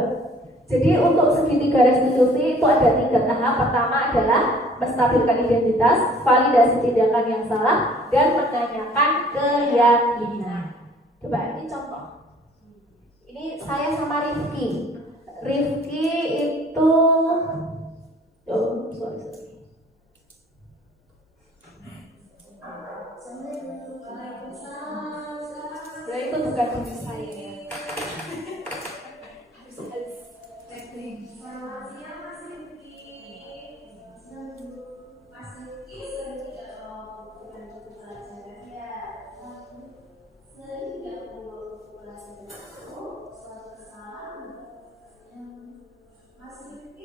Jadi untuk segitiga restitusi itu ada 3 tahap. Pertama adalah menstabilkan identitas, validasi tindakan yang salah, dan menanyakan keyakinan. Coba ini contoh. Ini saya sama Rifki. Rifki itu, sorry. Ya itu bukan diri saya ya. harus setting. Selamat siang Mas Rifki. Mas Rifki sering tidak mau dengan buku pelajaran ya. Sering tidak mau pelajaran itu suatu kesalahan. Mas Rifki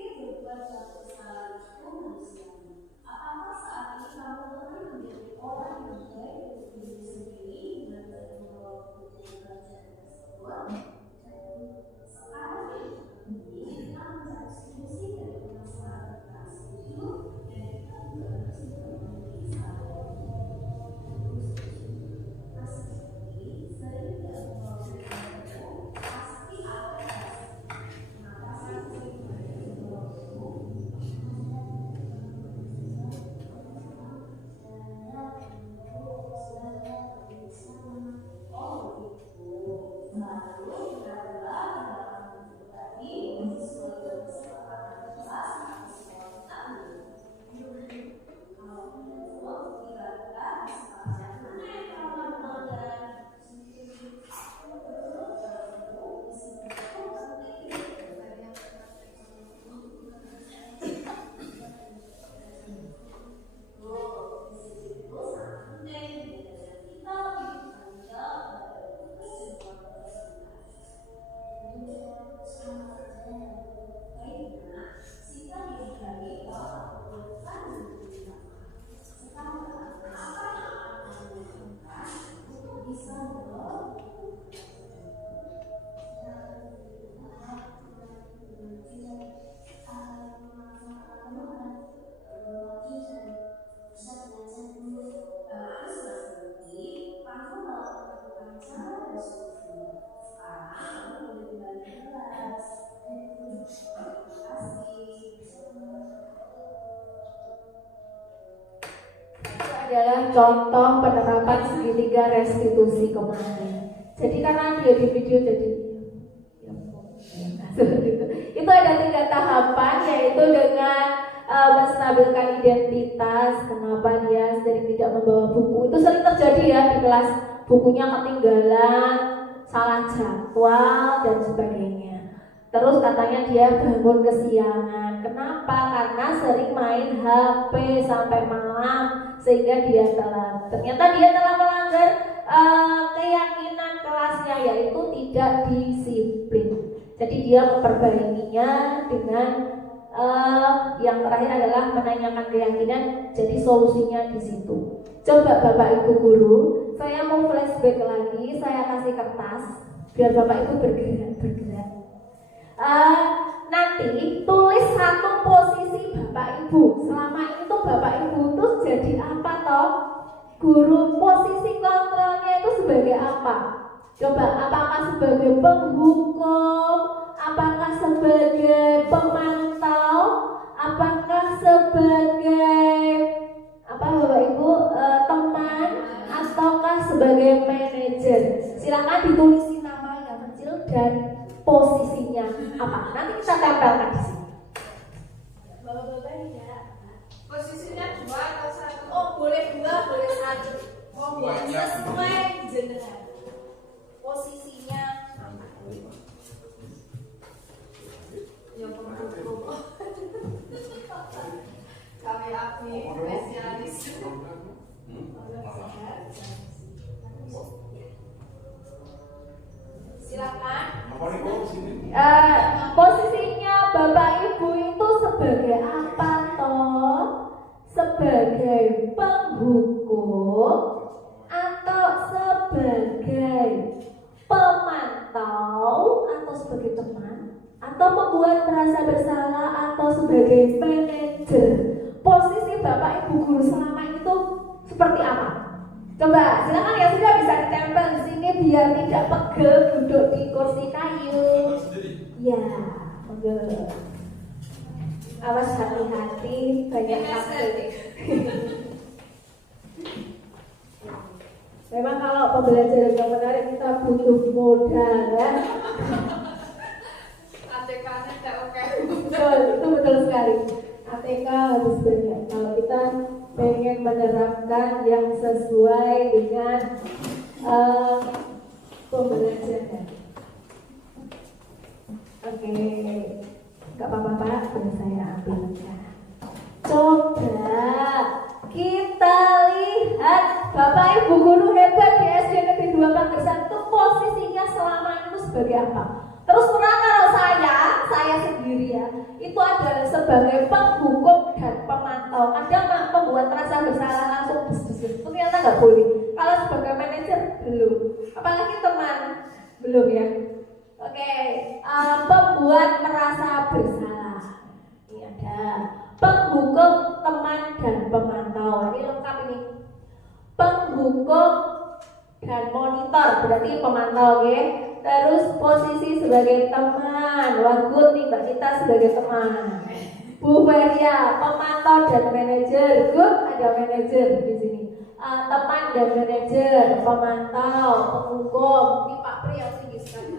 adalah contoh penerapan segitiga restitusi kemarin. Jadi karena dia di video jadi itu ada 3 tahapan, yaitu dengan menstabilkan identitas. Kenapa dia sering tidak membawa buku? Itu sering terjadi ya di kelas, bukunya ketinggalan, salah jadwal dan sebagainya. Terus katanya dia bangun kesiangan. Kenapa? Karena sering main HP sampai malam sehingga dia telat. Ternyata dia telah melanggar keyakinan kelasnya, yaitu tidak disiplin. Jadi dia memperbaikinya dengan yang terakhir adalah menanyakan keyakinan. Jadi solusinya di situ. Coba Bapak Ibu guru, saya mau flashback lagi. Saya kasih kertas biar Bapak Ibu bergerak. Nanti tulis 1 posisi Bapak Ibu. Selama ini tuh Bapak Ibu tuh jadi apa toh? Guru, posisi kontrolnya itu sebagai apa? Coba, apakah sebagai penghukum? Apakah sebagai pemantau? Apakah sebagai apa Bapak Ibu, teman? Ataukah sebagai manajer? Silakan ditulisin nama yang kecil dan posisinya apa. Nanti kita tempelkan di sini. Bapak-bapak tidak. Posisinya 2 atau 1? Oh, boleh 2, boleh 1. Oh, Banyak. sesuai jenengan. Posisinya Yang pembuku. Kami Abi, spesialis. silakan. Posisinya Bapak Ibu itu sebagai apa toh? Sebagai penghukum atau sebagai pemantau atau sebagai teman atau pembuat merasa bersalah atau sebagai manajer? Posisi Bapak Ibu guru selama itu seperti apa? Coba silakan ya, sudah bisa ditempel di sini biar tidak pegel duduk di kursi kayu. Ya, pegel. Awas hati-hati, banyak kabel. Memang kalau pembelajaran yang menarik kita butuh modal ya. ATK-nya tidak oke. Betul, itu betul sekali. ATK harus banyak. Kalau kita pengen menerapkan yang sesuai dengan pembelajaran. Oke, nggak apa-apa Pak, boleh saya ambil ya. Coba kita lihat Bapak Ibu guru hebat di SD Negeri 2 Pagersan itu posisinya selama itu sebagai apa? Terus terang kalau saya sendiri ya, itu adalah sebagai penghukum dan pemantau. Kadang membuat rasa bersalah langsung itu ternyata nggak boleh. Kalau sebagai manajer belum, apalagi teman belum ya. Oke, pembuat merasa bersalah. Ini ada penghukum, teman dan pemantau. Ini lengkap ini. Penghukum dan monitor berarti pemantau, oke? Terus posisi sebagai teman, Wagut nih Mbak Nita sebagai teman, Bu Feria pemantau dan manajer, good ada manajer di sini, teman dan manajer, pemantau, penghukum, ini Pak Pri yang tinggi sekali,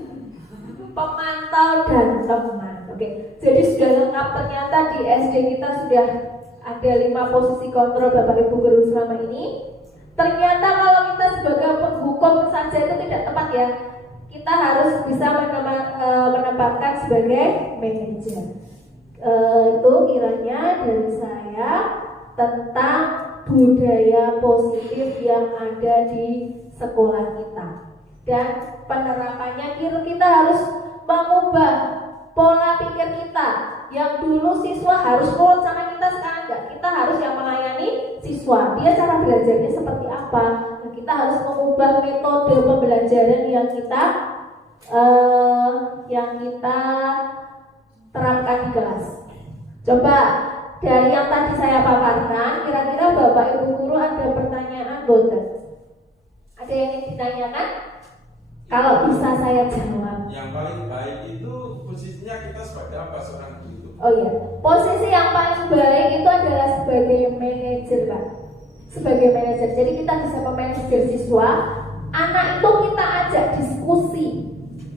pemantau dan teman, oke? Jadi sudah lengkap, ternyata di SD kita sudah ada 5 posisi kontrol Bapak Ibu guru selama ini. Ternyata kalau kita sebagai penghukum saja itu tidak tepat ya. Kita harus bisa menempatkan sebagai manajer. Itu kiranya dari saya tentang budaya positif yang ada di sekolah kita. Dan penerapannya kita harus mengubah pola pikir kita. Yang dulu siswa harus nurut sama kita, sekarang enggak. Kita harus yang melayani siswa. Dia cara belajarnya seperti apa? Nah, kita harus mengubah metode pembelajaran yang kita terapkan di kelas. Coba dari yang tadi saya paparkan, kira-kira Bapak Ibu guru ada pertanyaan boten? Ada yang ingin ditanyakan? Kalau bisa saya jawab. Yang paling baik itu posisinya kita sebagai apa seorang guru? Oh iya, posisi yang paling baik itu adalah sebagai manajer, Pak. sebagai manajer. Jadi kita bisa memanajer siswa, anak itu kita ajak diskusi.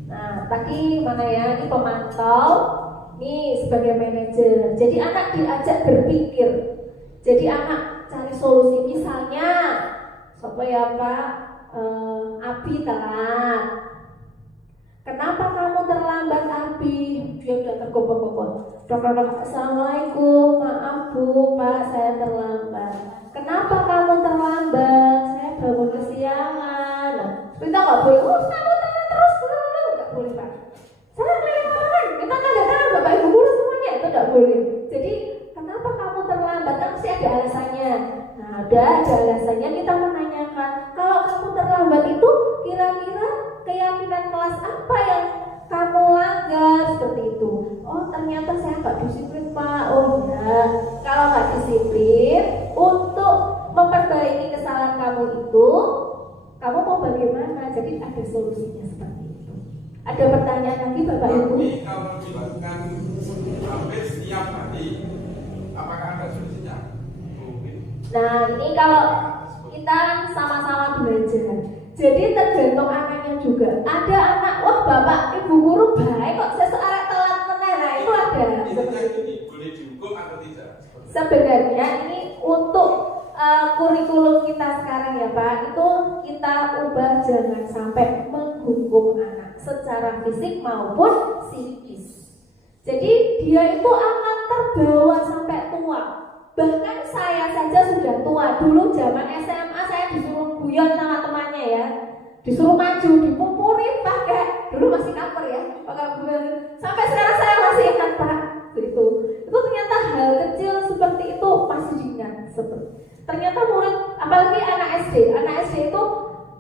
Nah, tadi mana ya? Ini pemantau, ini sebagai manajer. Jadi anak diajak berpikir. Jadi anak cari solusi. Misalnya, supaya Pak Abi telat. Kenapa kamu terlambat, Abi? Dia udah tergopoh-gopoh. Assalamualaikum, maaf Bu, Pak, saya terlambat. Kenapa kamu terlambat? Saya bangun kesiangan. Nah, kita nggak boleh, kamu telat terus dulu, nggak boleh Pak. Saya kelihatan, kita tanda tangan Bapak Ibu guru semuanya, itu nggak boleh. Jadi kenapa kamu terlambat? Kan pasti ada alasannya. Nah, ada alasannya, kita menanyakan. Kalau kamu terlambat itu kira-kira keyakinan kelas apa yang kamu langgar, seperti itu. Oh, ternyata saya nggak disiplin Pak. Oh ya, kalau nggak disiplin, untuk memperbaiki kesalahan kamu itu, kamu mau bagaimana? Jadi ada solusinya seperti itu. Ada pertanyaan lagi Bapak Ibu? Tapi kalau dilakukan hampir setiap hari, apakah ada solusinya? Mungkin. Nah, ini kalau kita sama-sama belajar. Jadi tergantung anaknya juga. Ada anak, wah Bapak Ibu guru baik kok, seseorang telat meneh. Nah, itu ada. Ini boleh dihukum atau tidak? Sebenarnya ini untuk kurikulum kita sekarang ya Pak, itu kita ubah jangan sampai menghukum anak secara fisik maupun psikis. Jadi dia itu akan terbawa sampai tua. Bahkan saya saja sudah tua. Dulu zaman SMA saya disuruh guyon sama temannya ya, disuruh maju, dipupurin pakai, dulu masih kapur ya, pakai guyon. Sampai sekarang saya masih ingat Pak. Itu ternyata hal kecil seperti itu masih diingat. Ternyata murid, apalagi anak SD itu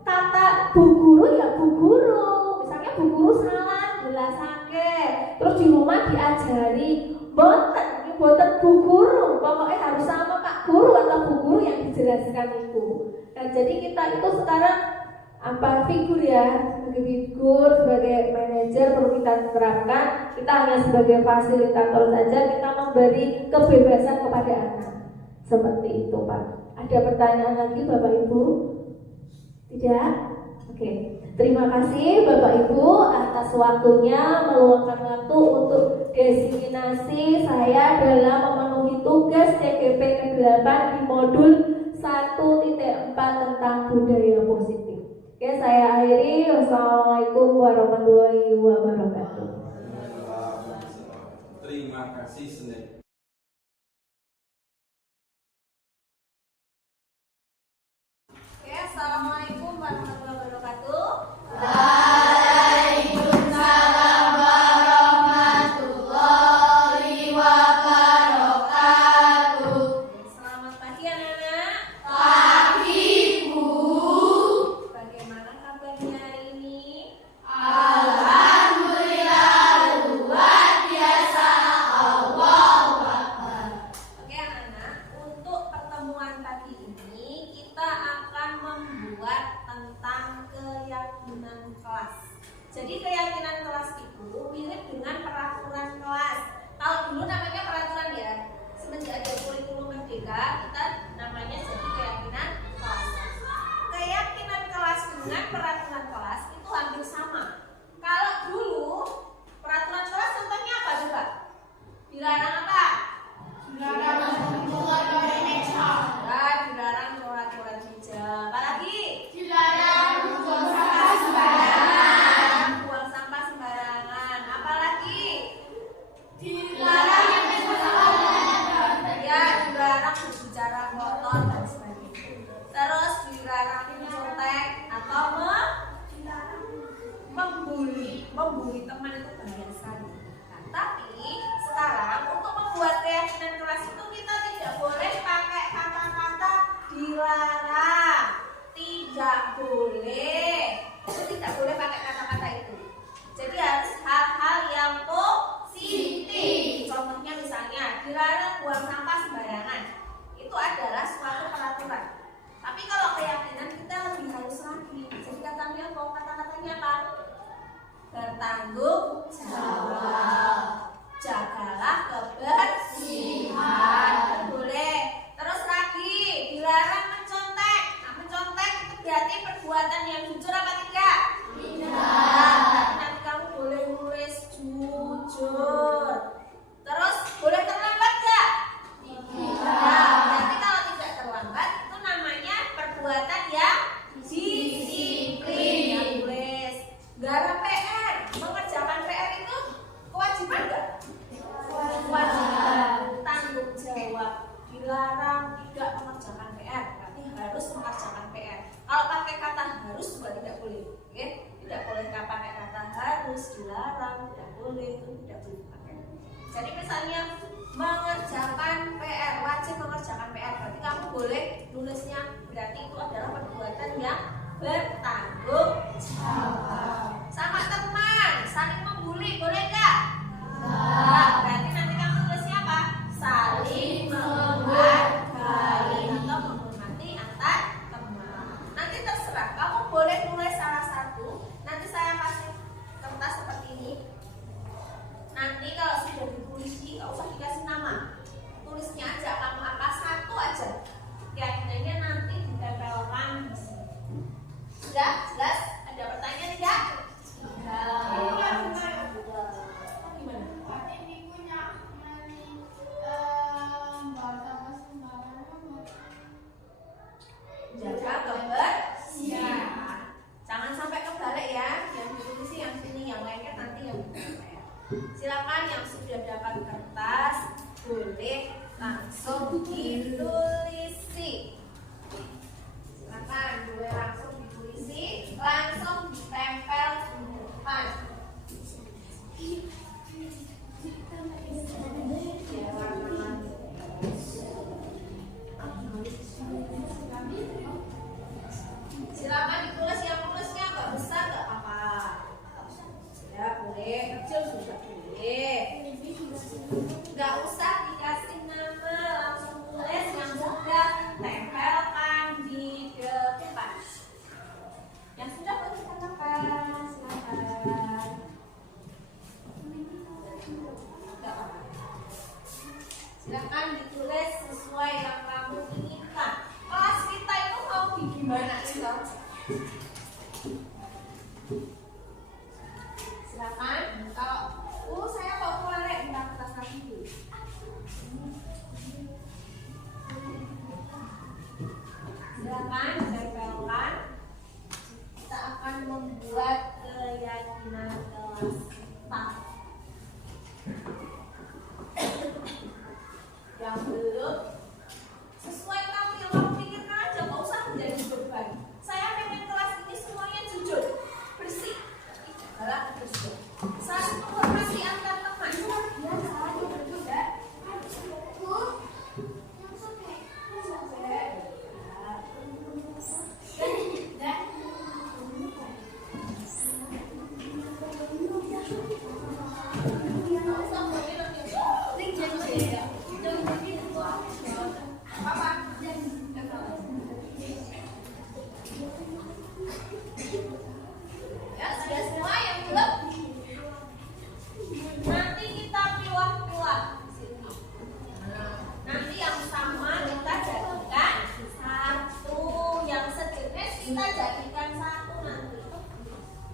kata bu guru ya bu guru. Misalnya bu guru salah jelasake, terus di rumah diajari boten bu guru, pokoknya harus sama Pak Guru atau Bu Guru yang dijelaskan itu. Nah, jadi kita itu sekarang figur ya, sebagai figur, sebagai manajer perlu kita terapkan. Kita hanya sebagai fasilitator saja, kita memberi kebebasan kepada anak. Seperti itu Pak. Ada pertanyaan lagi Bapak Ibu? Tidak? Oke. Terima kasih Bapak Ibu atas waktunya, meluangkan waktu untuk desiminasi saya dalam memenuhi tugas TGP ke-8 di modul 1.4 tentang budaya positif. Oke, saya akhiri. Wassalamualaikum warahmatullahi wabarakatuh. Terima kasih Senin. Oke, assalamualaikum warahmatullahi wabarakatuh. Waalaikumsalam warahmatullahi wabarakatuh. Selamat pagi anak-anak. Pagi Bu. Bagaimana kabarnya hari ini? Alhamdulillah luar biasa. Allahu Akbar. Oke anak-anak, untuk pertemuan pagi ini kita akan membuat tentang keyakinan kelas. Jadi keyakinan kelas itu mirip dengan peraturan kelas. Kalau dulu namanya peraturan ya, semenjak ada kurikulum merdeka kita namanya jadi keyakinan kelas. Keyakinan kelas dengan peraturan kelas itu hampir sama. Kalau dulu peraturan kelas contohnya apa coba? Dilarang apa? Dilarang mencoret meja. Dilarang coret-coret meja. Apalagi? Dilarang buang sampah sembarangan. Buang sampah sembarangan. Apalagi? Dilarang Ya, dilarang berbicara kotor dan sebagainya. Terus dilarang mencontek atau dilarang, tidak boleh, itu tidak boleh dipakai. Jadi misalnya mengerjakan PR, wajib mengerjakan PR, berarti kamu boleh nulisnya, berarti itu adalah perbuatan yang bertanggung jawab. Sama teman, saling membuli, boleh nggak? Berarti nanti kamu tulisnya apa? Saling menghargai atau menghormati antar teman. Nanti terserah, kamu boleh tulis salah satu. Nanti saya kasih kertas seperti ini. Nanti kalau sudah ditulisi, nggak usah dikasih nama. Tulisnya aja, kamu apa satu aja. Keyakinannya nanti ditempelkan di sini. Sudah jelas? Ada pertanyaan tidak? Jaga kebersihan. Jangan sampai kebalik ya. Yang ditulisi yang sini, yang lainnya nanti yang ditempel. Silakan yang sudah dapat kertas boleh langsung ditulisi. Silakan boleh langsung ditulisi, langsung ditempel di depan. Silakan ditulis, yang tulisnya nggak besar nggak apa-apa. Ya boleh, kecil juga boleh. Nggak usah dikasih nama, langsung tulis yang sudah tempelkan di depan. Yang sudah boleh ditempelkan, silakan. Nggak apa-apa. Silakan ditulis sesuai yang kamu inginkan. Kelas kita itu mau gimana sih? Silakan. Kalau saya mau keluar minta kertas lagi dulu. Silakan ditempelkan. Kita akan membuat keyakinan kelas kita. Yang belum sesuai kamu yang kamu pikirkan aja, nggak usah menjadi beban. Saya pengen kelas ini semuanya jujur, bersih. Adalah kebersihan. Saling menghormati antar teman. Luar biasa, berbeda. Ya, sudah semua yang belum? Nanti kita pilah-pilah di sini. Nanti yang sama kita jadikan satu, yang sejenis kita jadikan satu nanti.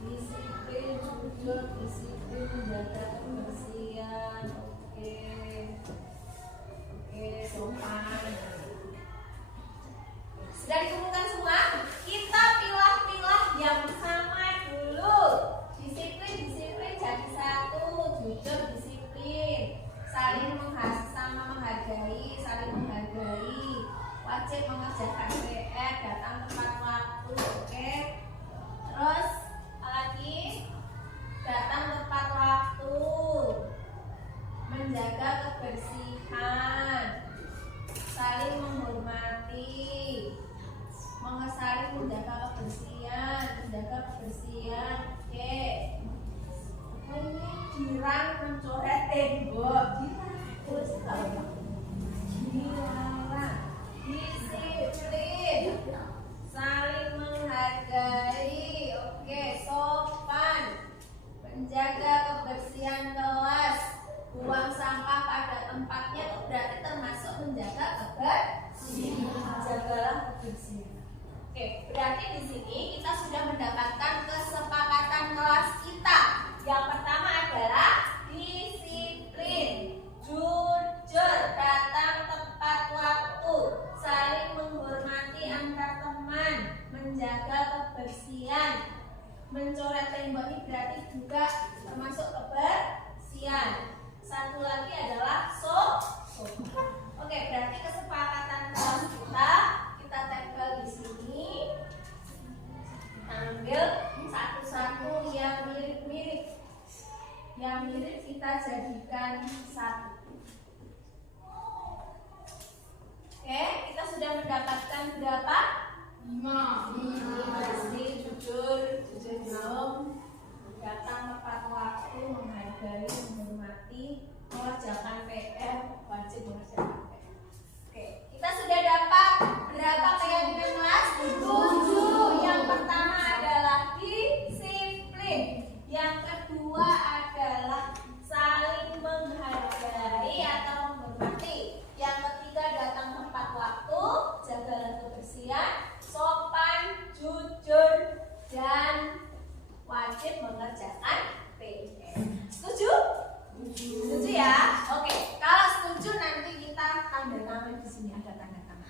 Disiplin, jujur, disiplin, jaga kebersihan. Oke, sopan. Sudah dikumpulkan semua? Kita pilah-pilah yang sama dulu. Disiplin jadi satu, jujur disiplin, saling menghargai, saling menghargai, wajib mengerjakan PR, datang tepat waktu, oke? Terus apa lagi? Datang tepat waktu, menjaga kebersihan, saling menghormati, saling menjaga kebersihan, oke? Dilarang mencoret tembok, dilarang, disiplin, saling menghargai, oke? Sopan, menjaga kebersihan kelas, buang sampah pada tempatnya, itu berarti termasuk menjaga kebersihan. Jagalah kebersihan. Oke, berarti di sini kita sudah mendapatkan kesepakatan kelas kita. Yang pertama adalah disiplin, jujur, datang tepat waktu, saling menghormati antar teman, menjaga kebersihan. Mencoret tembok ini berarti juga termasuk kebersihan. Satu lagi adalah sopan. Oke, berarti kesepakatan kelas kita tempel di sini. Ambil yang mirip kita jadikan satu. Oke, kita sudah mendapatkan berapa? 5. Pasti jujur belum. Datang tepat waktu, menghargai, menghormati, mengerjakan PR, wajib mengerjakan PR. Oke, kita sudah dapat berapa keyakinan kelas? 7. Yang pertama adalah disiplin. Yang kedua adalah saling menghargai atau menghormati. Yang ketiga datang tepat waktu, jagalah kebersihan, sopan, jujur, dan wajib mengerjakan PR. Setuju? Setuju ya? Oke, kalau setuju nanti kita tanda tangan di sini, ada tanda tangan.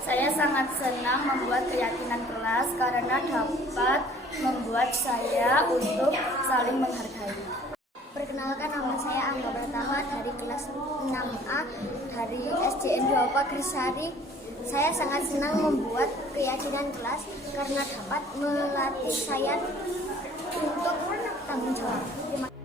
Saya sangat senang membuat keyakinan kelas karena dapat membuat saya untuk saling menghargai. Perkenalkan, nama saya Angga Pratama dari kelas 6A dari SDN 2 Pagersari. Saya sangat senang membuat keyakinan kelas karena dapat melatih saya untuk tanggung jawab. Terima kasih.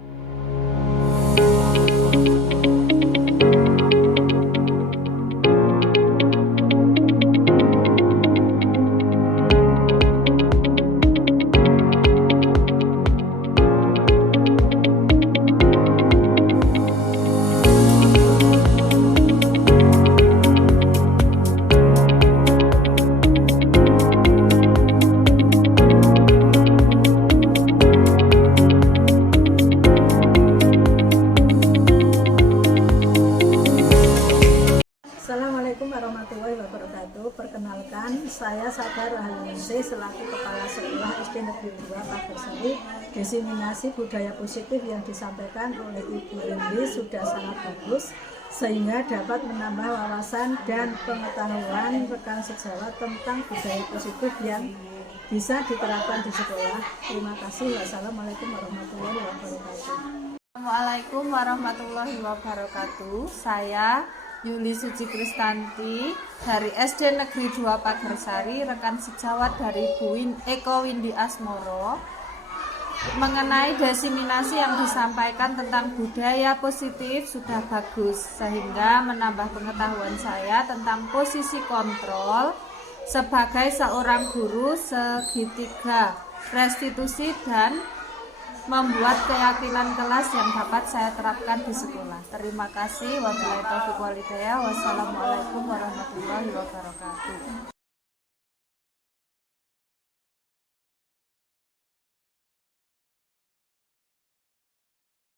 Assalamualaikum warahmatullahi wabarakatuh. Perkenalkan, saya Sadar Rahayu selaku Kepala Sekolah SD Negeri 2 Pagersari. Diseminasi budaya positif yang disampaikan oleh Ibu Indi sudah sangat bagus, sehingga dapat menambah wawasan dan pengetahuan rekan sejawat tentang budaya positif yang bisa diterapkan di sekolah. Terima kasih. Wassalamualaikum warahmatullahi wabarakatuh. Assalamualaikum warahmatullahi wabarakatuh. Saya Yuli Suci Kristanti dari SD Negeri 2 Pagersari, rekan sejawat dari Bu Eko Windy Asmoro. Mengenai diseminasi yang disampaikan tentang budaya positif sudah bagus, sehingga menambah pengetahuan saya tentang posisi kontrol sebagai seorang guru, segitiga restitusi, dan membuat keyakinan kelas yang dapat saya terapkan di sekolah. Terima kasih. Wabillahi taufiq wal hidayah. Wassalamualaikum warahmatullahi wabarakatuh.